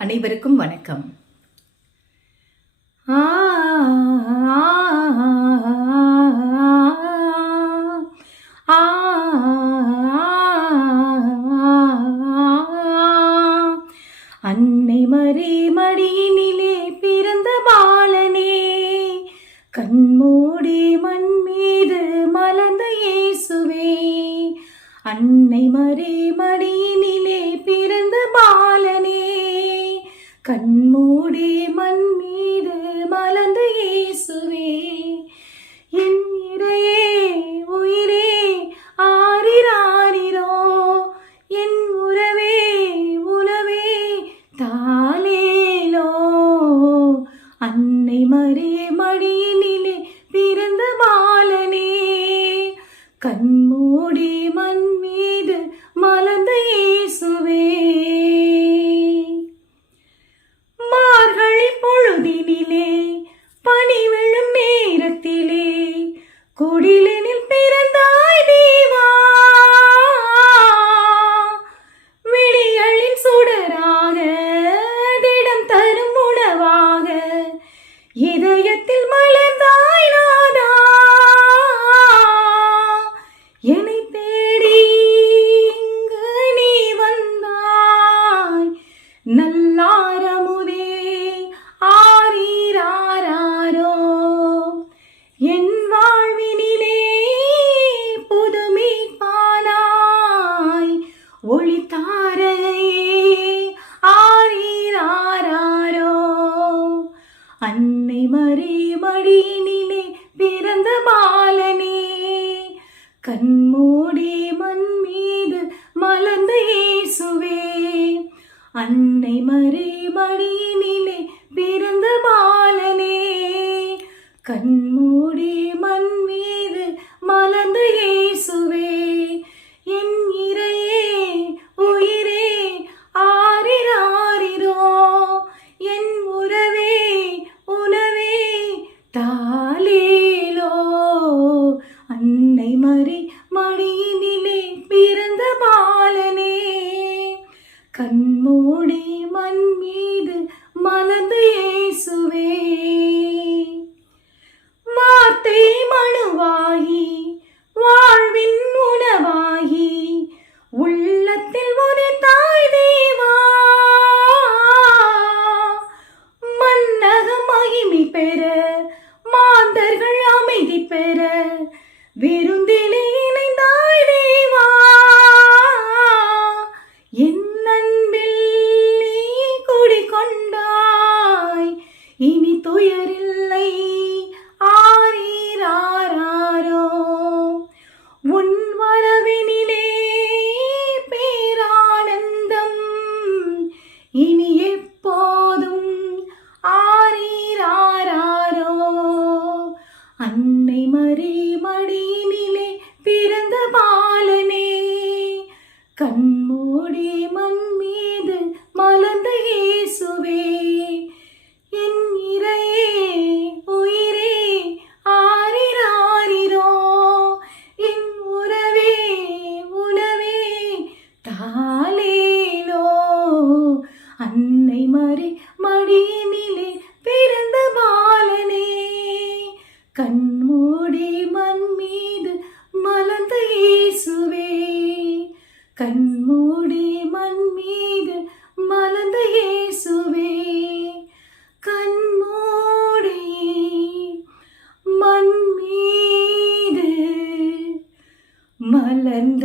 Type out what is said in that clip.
அனைவருக்கும் வணக்கம் அன்னை மறி மடியினிலே பிறந்த பாலனே கண்மூடி மண் மீது மலர்ந்த இயேசுவே அன்னை மறி மடியினிலே பிறந்த பாலனே கண்மூடி மண் மீது மலர்ந்த இயேசுவே என் இறையே உயிரே ஆறிரானிரோ என் உறவே உலவே தாலேலோ அன்னை மறிய மடியினிலே பிறந்த மா அன்னை மறி மடியினிலே பிறந்த பாலனே. கண்மூடி மண் மீது மலர்ந்த இயேசுவே. அன்னை மறி மடியினிலே பிறந்த பாலனே. கண் தாலேலோ அன்னை மறி மடியினிலே பிறந்த பாலனே. கண்மூடி மண் மீது மலர்ந்த இயேசுவே. வார்த்தை மனுவா இனி துயரில்லை. ஆரீராரோ உன் வரவினிலே பேரானந்தம். இனி எப்போதும் ஆரீராரோ அன்னை மறி மடியினிலே பிறந்த பாலனே. கண்மூடி மண் மீது மலர்ந்த இயேசுவே. கண்மூடி மண் மீது மலர்ந்த இயேசுவே கண்மூடி மண் மீது மலர்ந்த